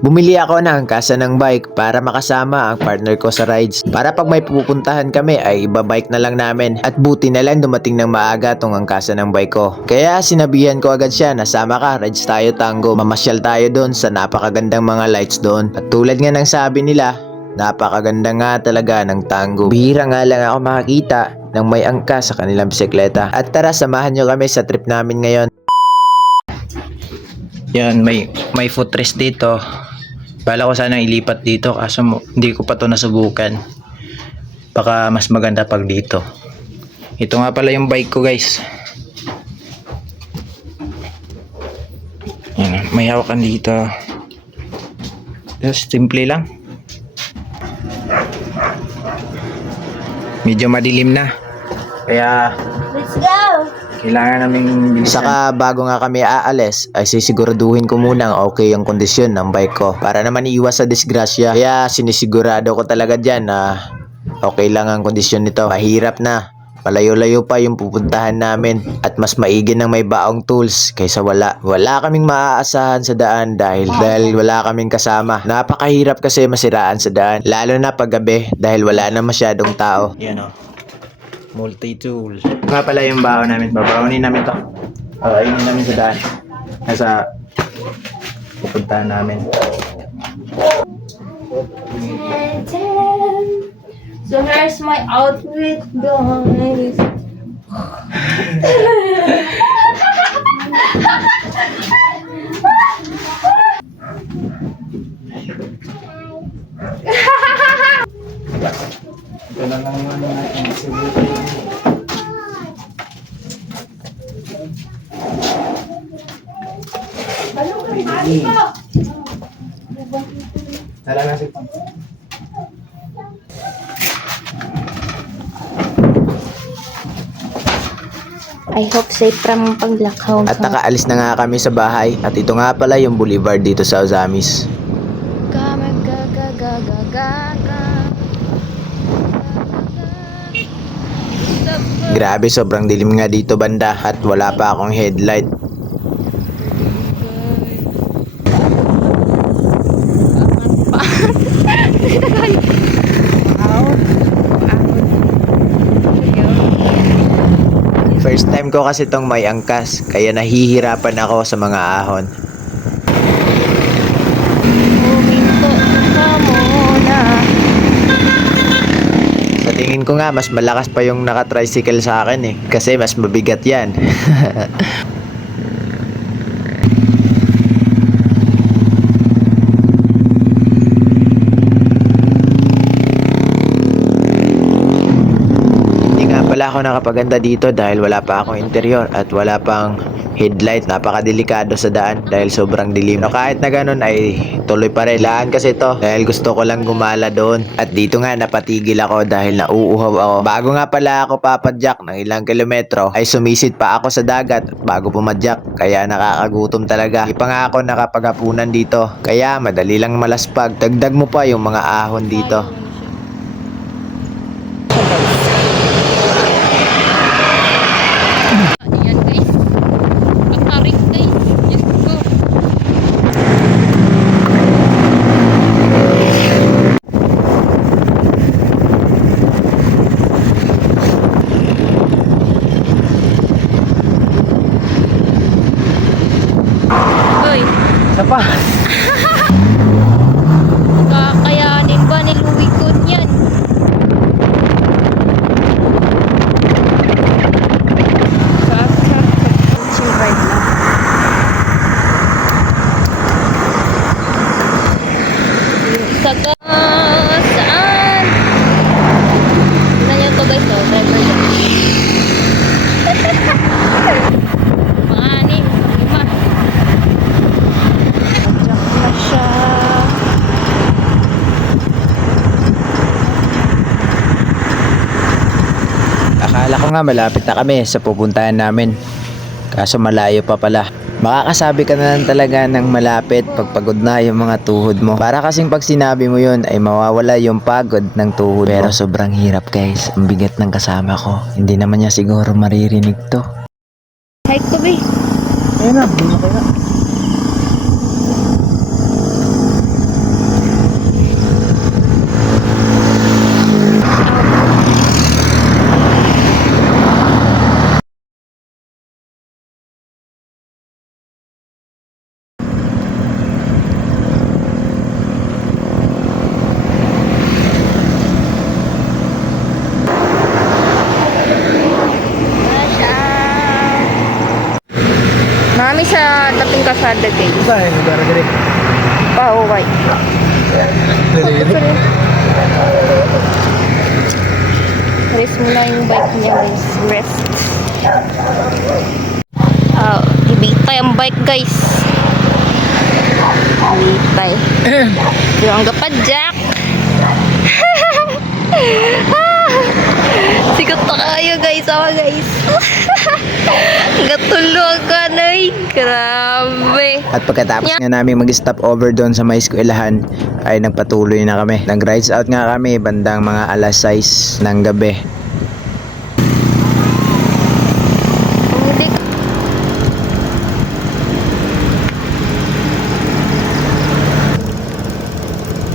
Bumili ako ng kasa ng bike para makasama ang partner ko sa rides. Para pag may pupuntahan kami ay ibabike na lang namin. At buti na lang dumating ng maaga tong ang kasa ng bike ko. Kaya sinabihan ko agad siya na sama ka, rides tayo Tango. Mamasyal tayo doon sa napakagandang mga lights doon. At tulad nga ng sabi nila, napakaganda nga talaga ng Tango. Bihira nga lang ako makakita ng may angkas sa kanilang bisikleta. At tara, samahan nyo kami sa trip namin ngayon. Yan, may footrest dito. Bala ko sanang ilipat dito kaso hindi ko pa to nasubukan. Baka mas maganda pag dito. Ito nga pala yung bike ko, guys. Yan, may hawakan dito. Just simple lang. Medyo madilim na. Kaya Let's go! kailangan naming bilisan. Saka bago nga kami aalis ay sisiguraduhin ko munang okay yung kondisyon ng bike ko para naman iiwas sa disgrasya. Kaya sinisigurado ko talaga dyan na okay lang ang kondisyon nito. Mahirap na, malayo-layo pa yung pupuntahan namin at mas maigi nang may baong tools kaysa wala. Wala kaming maaasahan sa daan dahil wala kaming kasama. Napakahirap kasi masiraan sa daan, lalo na pag gabi dahil wala na masyadong tao. Yan o, multi-tool. Nga pala yung baon namin. Babawinin namin to. Ayunin namin sa daan. Nasa pupuntahan namin. So here's my outfit, guys. Ito na lang naman natin Tala na si Pang. I hope safe from paglakaw. At nakaalis na nga kami sa bahay. At ito nga pala yung boulevard dito sa Ozamis. Grabe, sobrang dilim nga dito banda at wala pa akong headlight. First time ko kasi tong may angkas, kaya nahihirapan ako sa mga ahon. Sa tingin ko nga, mas malakas pa yung naka-tricycle sa akin eh, kasi mas mabigat yan. Wala ako nakapaganda dito dahil wala pa akong interior at wala pang headlight. Napakadelikado sa daan dahil sobrang dilim. Pero kahit na ganun ay tuloy pa rin. Laan kasi to dahil gusto ko lang gumala doon. At dito nga napatigil ako dahil nauuhaw ako. Bago nga pala ako papadyak ng ilang kilometro ay sumisid pa ako sa dagat bago pumadyak. Kaya nakakagutom talaga. Di pa nga ako nakapaghapunan dito. Kaya madali lang malaspag. Dagdag mo pa yung mga ahon dito. Ayan guys. Patarik guys. Diyos ko. Uy. Isa pa. Kakayanin ba ni Louie Kun yan? Chill ride lang. Saka saan? Tignan nyo to guys, oh, driver yan. Mga anim, 5. Jack na siya. Akala ko nga malapit na kami sa pupuntahan namin. Kaso malayo pa pala. Makakasabi ka na lang talaga ng malapit pag pagod na yung mga tuhod mo. Para kasing pag sinabi mo yun ay mawawala yung pagod ng tuhod mo. Pero sobrang hirap guys. Ang bigat ng kasama ko. Hindi naman niya siguro maririnig to. Hike ko, be. Ayun na, hindi na kaya. kalsada guys. Saan yung lugar dito? Pauway. Rest muna yung bike niya guys. Rest. Ibitay ang bike guys. Ibitay. Yung ang gapad Jack. Sikat na kayo guys. Awa guys. Gatulog ka na eh. Grabe. At pagkatapos nga namin mag-stop over doon sa may eskwelahan ay nagpatuloy na kami. Nag-rides out nga kami bandang mga alas 6 ng gabi. Hindi.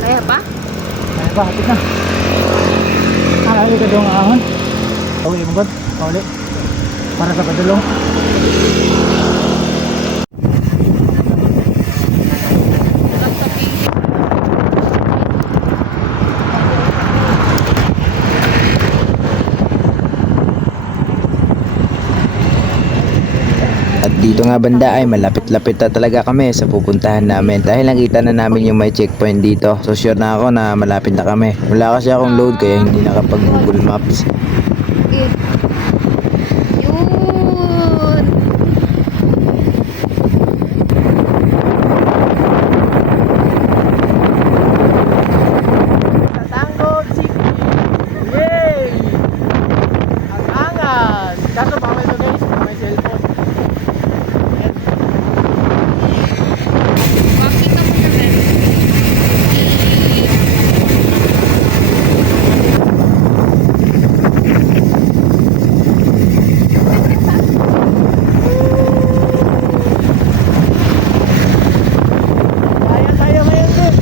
Kaya pa? Ay, bakit na? Ay, ka doon ahon. Uli mo god. Uli. Para sa padulong. At dito nga banda ay malapit-lapit na talaga kami sa pupuntahan namin dahil nakita na namin yung may checkpoint dito. So sure na ako na malapit na kami. Wala kasi akong load kaya hindi nakapag Google Maps. Yun. Tanggol City! Yay! Ang angas! Kaso bawal to guys, may cellphone. Makita mo na rin. Kaya tayo ngayon din.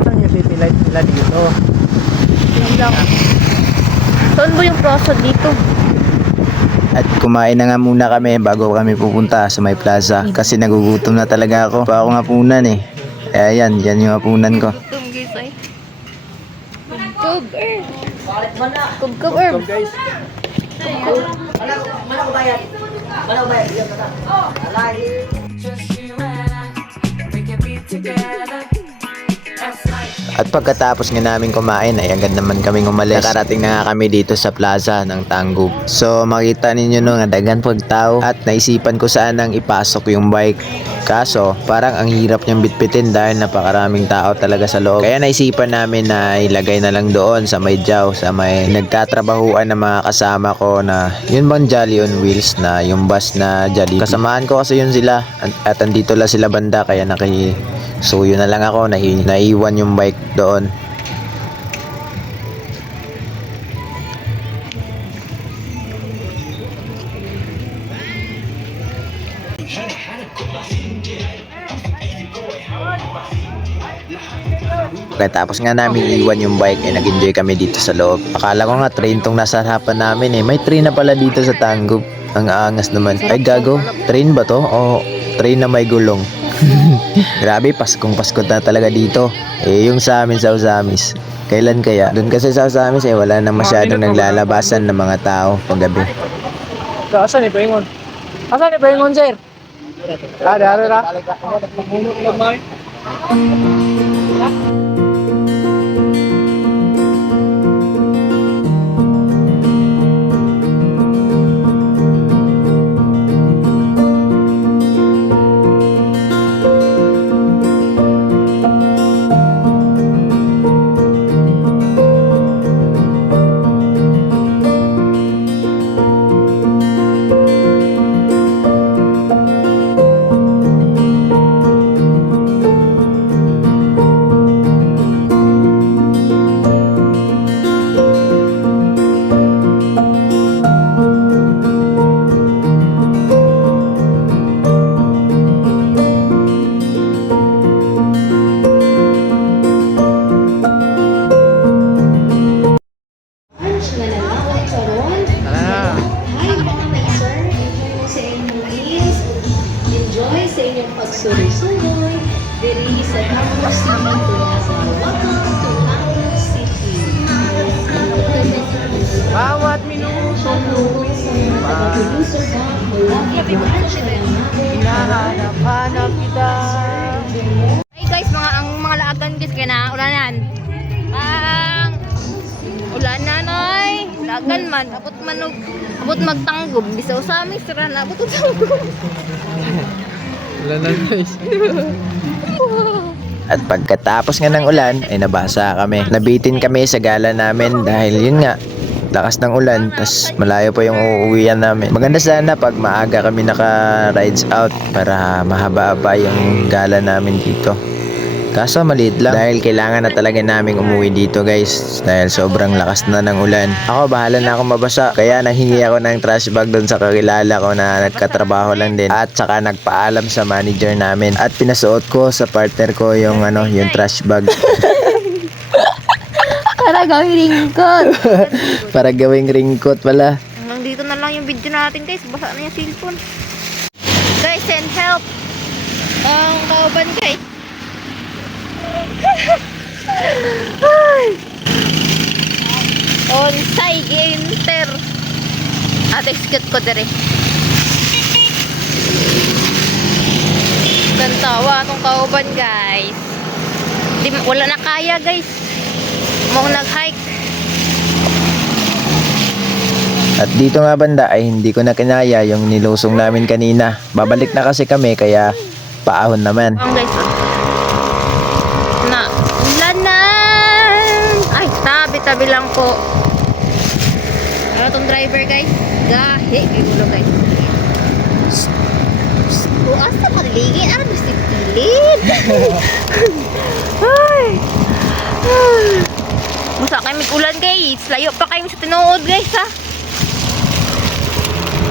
Saan yung city light nila dito? Saan ba yung plaza dito? At kumain na nga muna kami bago kami pupunta sa may plaza kasi nagugutom na talaga ako. Pa ako nga punan eh. Kaya yan yung hapunan ko. Tum guys ay. Kubkob Kubkob guys. At pagkatapos nga namin kumain ay agad naman kaming umalis. Nakarating na nga kami dito sa plaza ng Tanggub. So makita ninyo no nga dagan pagtao at naisipan ko sanang ipasok yung bike. Kaso parang ang hirap niyang bitbitin dahil napakaraming tao talaga sa loob. Kaya naisipan namin na ilagay na lang doon sa may jaw, sa may nagtatrabahuan ng mga kasama ko na yun bang Jolly on Wheels na yung bus na Jolly. Kasamaan ko kasi yun sila at andito lang sila banda kaya suyo na lang ako, naiwan yung bike doon. Pagkatapos nga namin iwan yung bike ay nag-enjoy kami dito sa loob. Akala ko nga train tong nasa harapan namin eh. May train na pala dito sa Tanggub. Ang aangas naman. Ay gago, train ba to? O train na may gulong? Grabe, Paskong Pasko na talaga dito. Eh yung sa amin sa Usamis, kailan kaya? Doon kasi sa Usamis eh wala na masyadong naglalabasan ng mga tao paggabi. Asan ni Paingon? Asan ni Paingon, sir? Ada. Enjoy sa inyong pagsuloy-suloy diri sa Tanggol City, Plaza. Welcome to Tanggol City. Bawat minuto lumipas, hinahanap-hanap kita. Ay guys, ang mga laagan guys, kaya na ulanan. Ang ulanan ay lagan man, abot magtanggom. Bisaw sa amin, sira na abot tanggom. Ulanan guys. At pagkatapos nga ng ulan, ay nabasa kami. Nabitin kami sa gala namin dahil yun nga, lakas ng ulan, tas malayo pa yung uuwian namin. Maganda sana pag maaga kami naka-rides out para mahaba pa yung gala namin dito. Kaso maliit lang dahil kailangan na talaga naming umuwi dito guys dahil sobrang lakas na ng ulan. Ako bahala na akong mabasa kaya nanghingi ako ng trash bag doon sa kakilala ko na nagkatrabaho lang din at saka nagpaalam sa manager namin at pinasuot ko sa partner ko yung yung trash bag. Para gawing ringkot. Para gawing ringkot pala. Hanggang dito na lang yung video natin guys. Basa na yung cellphone. Guys, send help. Ang kauban guys. Onsay ginter. Excuse ko dire. Gantawa atong kauban guys. Wala na kaya guys. Mong nag-hike. At dito nga banda ay hindi ko na kinaya yung nilusong namin kanina. Babalik na kasi kami kaya paahon naman. Guys, na ulanan. Ay, tabi-tabi lang po. Ano tong driver guys? Gahi, may gulo guys. Asa paligid? Ano si Pilid? Ay. Masa kayo may ulan guys. Layo pa kayo sa tinuod guys ha.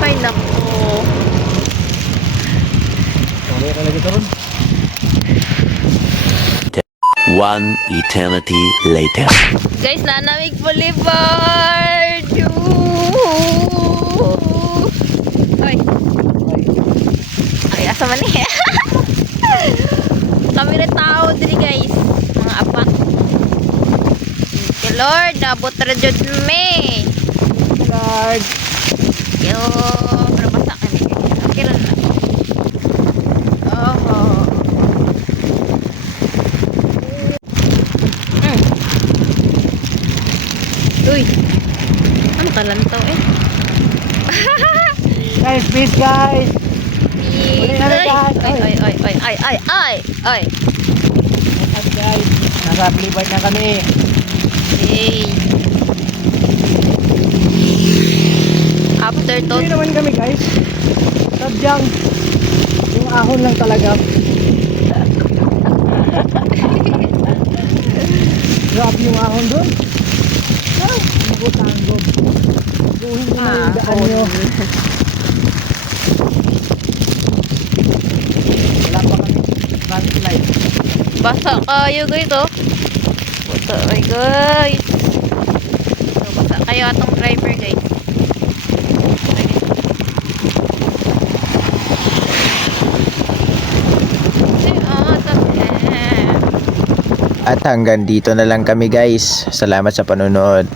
Ay nako. Okay ka lagi karon. One eternity later. Guys, Nanamig Boulevard! Ay. Ay, asa man eh. Kami rin tao diri guys. Mga apat. Okay, Lord, nabot na dyan me. Lord. Yo, pero basa kami guys. Okay lang na. Oh. Uy, ano kalantaw eh? Guys, please guys. Uli na rin, guys. Ay. Guys, nasa Boulevard na kami. Hey. After to, Hindi naman kami guys. Sadyang yung ahon lang talaga. Drop yung ahon doon. Tanggol. Buhin nyo na yung daan nyo. Wala pa kami landslide. basa kayo guys oh. Basa ay guys. So, basa kayo atong driver guys. At hanggang dito na lang kami guys. Salamat sa panonood.